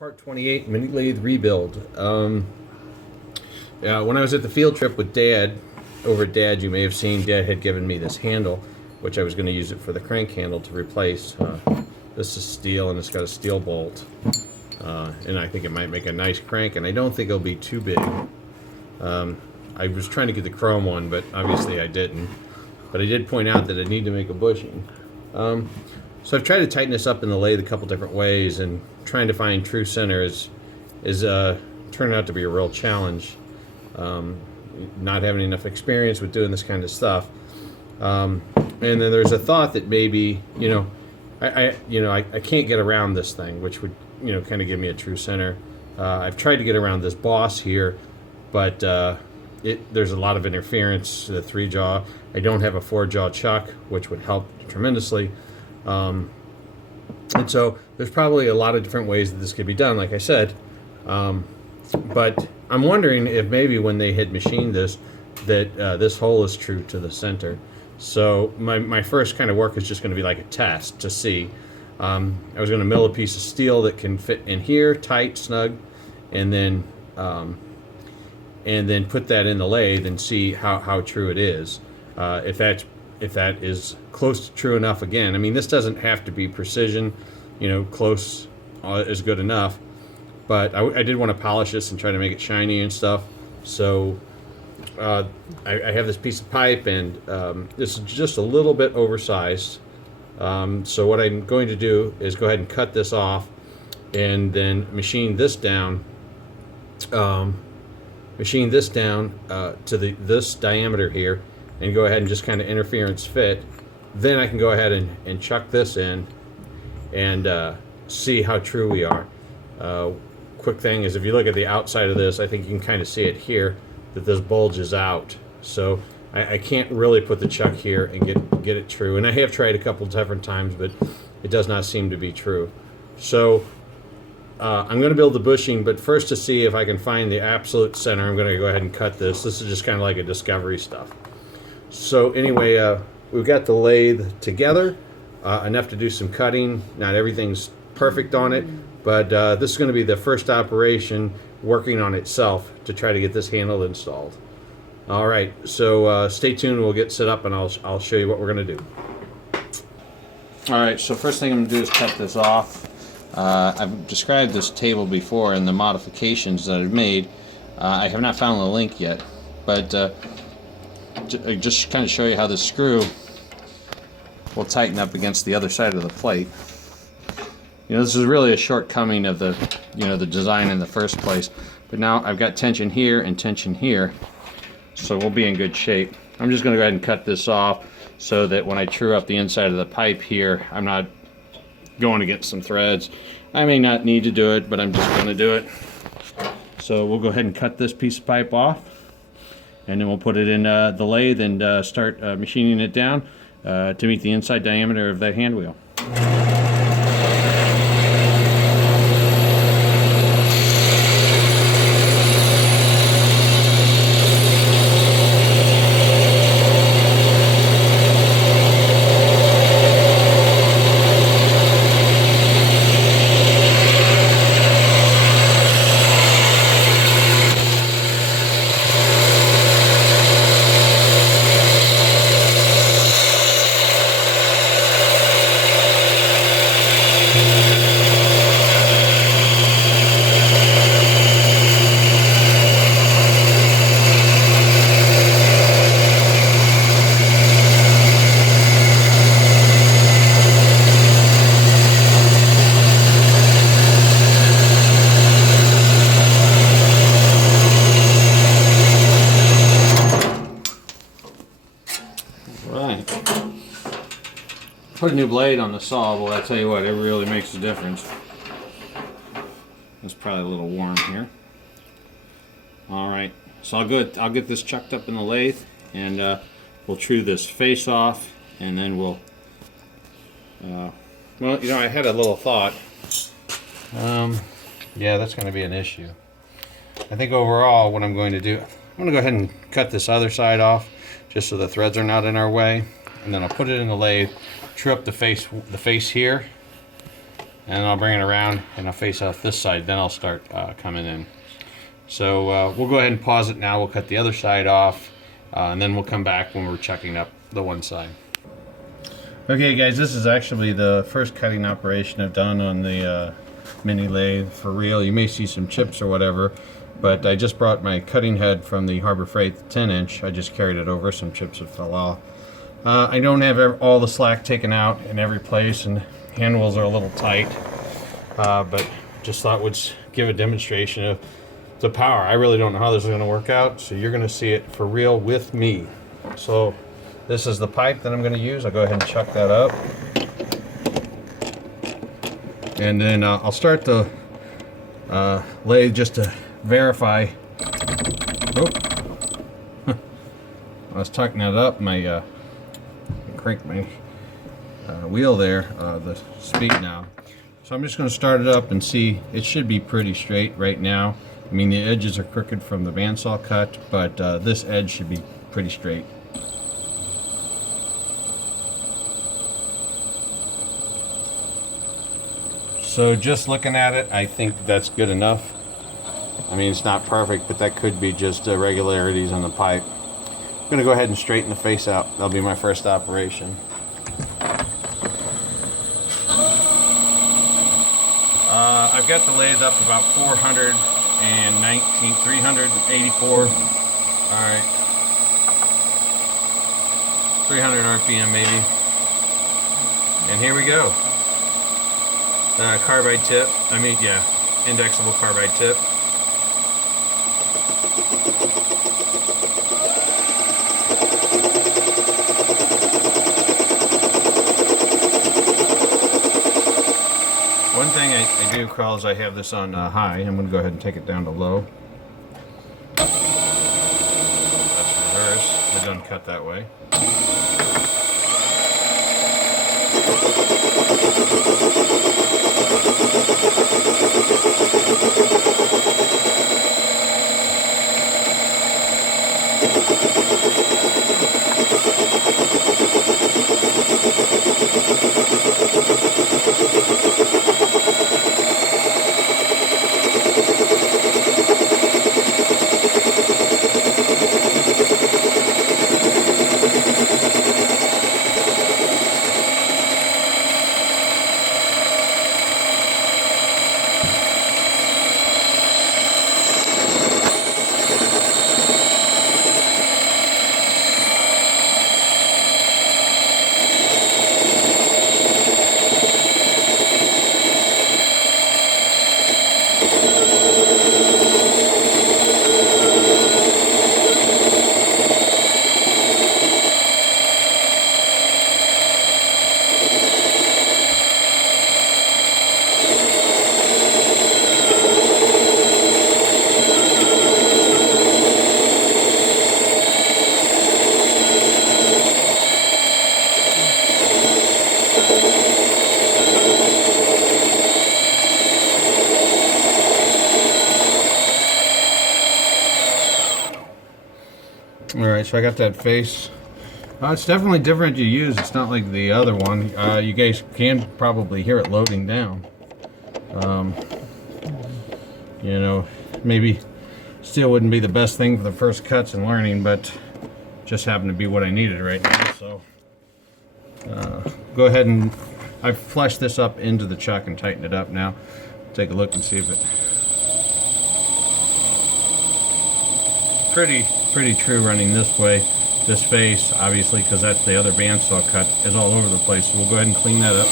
Part 28 mini lathe rebuild. Yeah, when I was at the field trip with Dad, over at Dad, you may have seen Dad had given me this handle, which I was going to use it for the crank handle to replace. This is steel and it's got a steel bolt, and I think it might make a nice crank, and I don't think it'll be too big. I was trying to get the chrome one, but obviously I didn't. But I did point out that I need to make a bushing. So I've tried to tighten this up in the lathe a couple different ways, and trying to find true center is turning out to be a real challenge. Not having enough experience with doing this kind of stuff, and then there's a thought that maybe I can't get around this thing, which would kind of give me a true center. I've tried to get around this boss here, but there's a lot of interference. The 3-jaw. I don't have a 4-jaw chuck, which would help tremendously. And so there's probably a lot of different ways that this could be done, like I said. But I'm wondering if maybe when they had machined this, that this hole is true to the center. So my first kind of work is just going to be like a test to see. I was going to mill a piece of steel that can fit in here, tight, snug, and then put that in the lathe and see how true it is. If that is close to true enough, again, I mean, this doesn't have to be precision, close is good enough, but I did want to polish this and try to make it shiny and stuff. So I have this piece of pipe, and this is just a little bit oversized. So what I'm going to do is go ahead and cut this off and then machine this down to this diameter here, and go ahead and just kind of interference fit. Then I can go ahead and chuck this in and see how true we are. Quick thing is, if you look at the outside of this, I think you can kind of see it here, that this bulges out. So I can't really put the chuck here and get it true. And I have tried a couple different times, but it does not seem to be true. So I'm going to build the bushing, but first, to see if I can find the absolute center, I'm going to go ahead and cut this. This is just kind of like a discovery stuff. So anyway, we've got the lathe together, enough to do some cutting. Not everything's perfect on it, but this is going to be the first operation working on itself to try to get this handle installed. All right, so stay tuned. We'll get set up, and I'll show you what we're going to do. All right, so first thing I'm going to do is cut this off. I've described this table before and the modifications that I've made. I have not found the link yet, but just kind of show you how this screw will tighten up against the other side of the plate. This is really a shortcoming of the the design in the first place, but now I've got tension here and tension here, so we'll be in good shape. I'm just going to go ahead and cut this off so that when I true up the inside of the pipe here, I'm not going against some threads. I may not need to do it, but I'm just going to do it. So we'll go ahead and cut this piece of pipe off, and then we'll put it in the lathe and start machining it down to meet the inside diameter of the hand wheel. Put a new blade on the saw, but I tell you what, it really makes a difference. It's probably a little warm here. All right, so I'll get this chucked up in the lathe, and we'll true this face off, and then we'll. Well, I had a little thought. Yeah, that's going to be an issue. I think overall, what I'm going to do, I'm going to go ahead and cut this other side off, just so the threads are not in our way, and then I'll put it in the lathe, true up the face here, and I'll bring it around and I'll face off this side, then I'll start coming in. So we'll go ahead and pause it now. We'll cut the other side off, and then we'll come back when we're checking up the one side. Okay guys, this is actually the first cutting operation I've done on the mini lathe for real. You may see some chips or whatever, but I just brought my cutting head from the Harbor Freight 10-inch. I just carried it over. Some chips have fell off. I don't have all the slack taken out in every place, and handles are a little tight, but just thought would give a demonstration of the power. I really don't know how this is going to work out, so you're going to see it for real with me. So this is the pipe that I'm going to use. I'll go ahead and chuck that up. And then I'll start the lathe just to verify. Oh, I was tucking that up. My crank my wheel there, the speed now. So I'm just going to start it up and see. It should be pretty straight right now. I mean, the edges are crooked from the bandsaw cut, but this edge should be pretty straight. So just looking at it, I think that's good enough. I mean, it's not perfect, but that could be just irregularities on the pipe. I'm going to go ahead and straighten the face out. That'll be my first operation. I've got the lathe up about 384. All right. 300 RPM maybe. And here we go. Carbide tip. Indexable carbide tip. One thing I do, Carl, is I have this on high. I'm going to go ahead and take it down to low. That's reverse. It doesn't cut that way. Alright, so I got that face. It's definitely different to use. It's not like the other one. You guys can probably hear it loading down. You know, maybe still wouldn't be the best thing for the first cuts and learning, but just happened to be what I needed right now. So go ahead and I've flushed this up into the chuck and tightened it up now. Take a look and see if it... Pretty true running this way. This face, obviously, because that's the other bandsaw cut, is all over the place. So we'll go ahead and clean that up.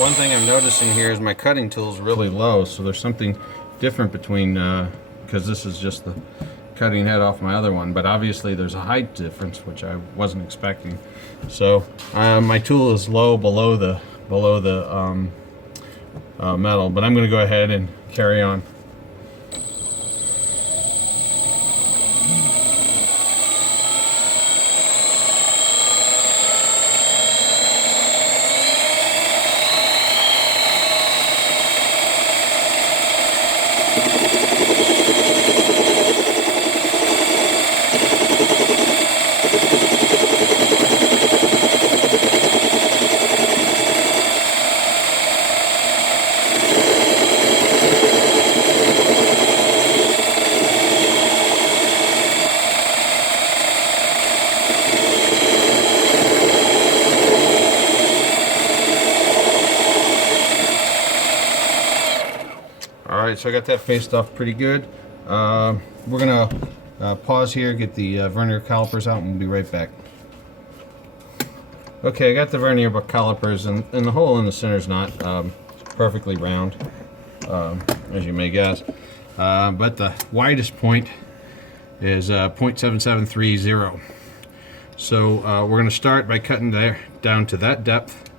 One thing I'm noticing here is my cutting tool is really low, so there's something different between, because this is just the cutting head off my other one, but obviously there's a height difference which I wasn't expecting. So my tool is low below the metal, but I'm going to go ahead and carry on. Alright, so I got that faced off pretty good. We're going to pause here, get the vernier calipers out, and we'll be right back. Okay, I got the vernier calipers, and the hole in the center is not perfectly round, as you may guess. But the widest point is 0.7730. So we're going to start by cutting there down to that depth,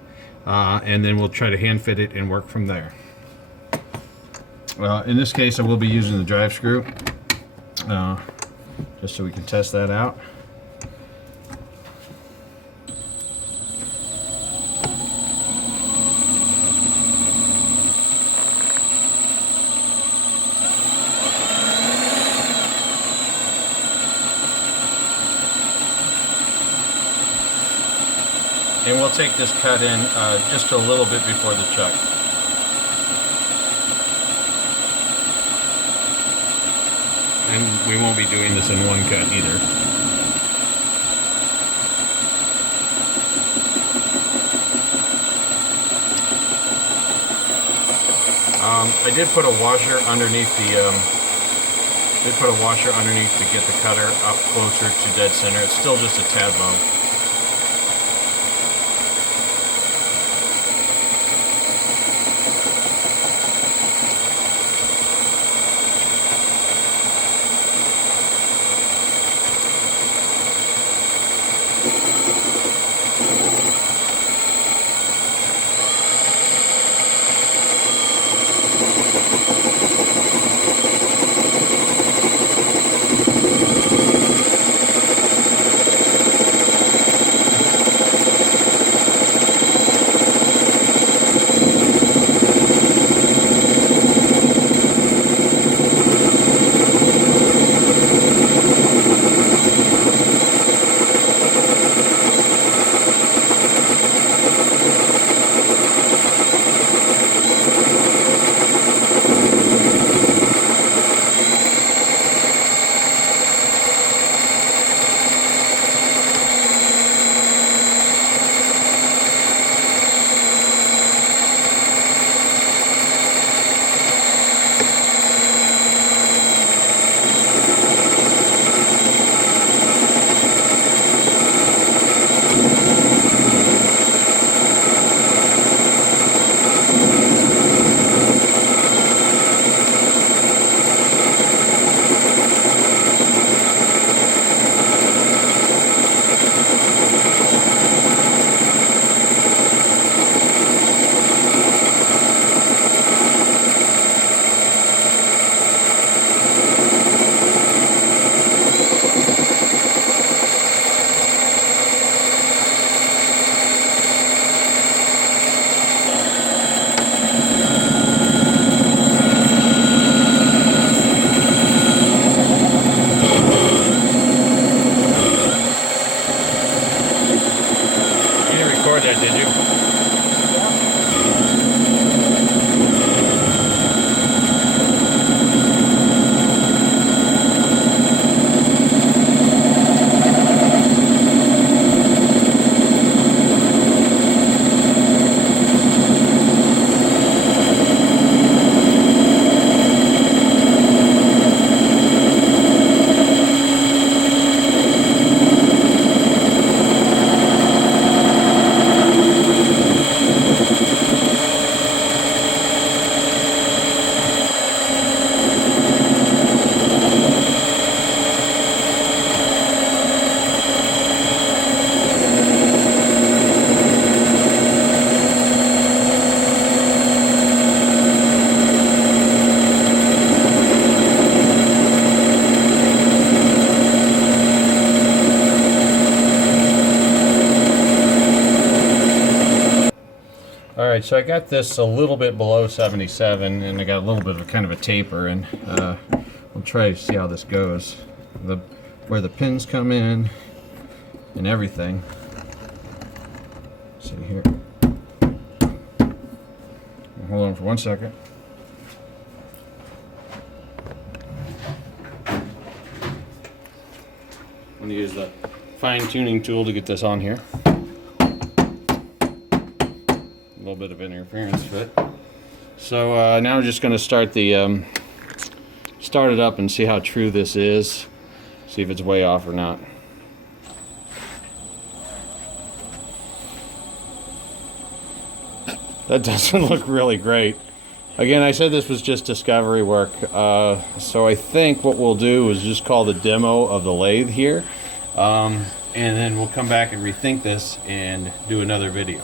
and then we'll try to hand fit it and work from there. In this case, I will be using the drive screw, just so we can test that out. And we'll take this cut in just a little bit before the chuck. And we won't be doing this in one cut either. I did put a washer underneath to get the cutter up closer to dead center. It's still just a tad low. That, did you? Alright, so I got this a little bit below 77, and I got a little bit of kind of a taper, and we'll try to see how this goes. Where the pins come in and everything. Let's see here. Hold on for 1 second. I'm going to use the fine-tuning tool to get this on here. A little bit of interference fit. So now we're just going to start the start it up and see how true this is. See if it's way off or not. That doesn't look really great. Again, I said this was just discovery work, so I think what we'll do is just call the demo of the lathe here, and then we'll come back and rethink this and do another video.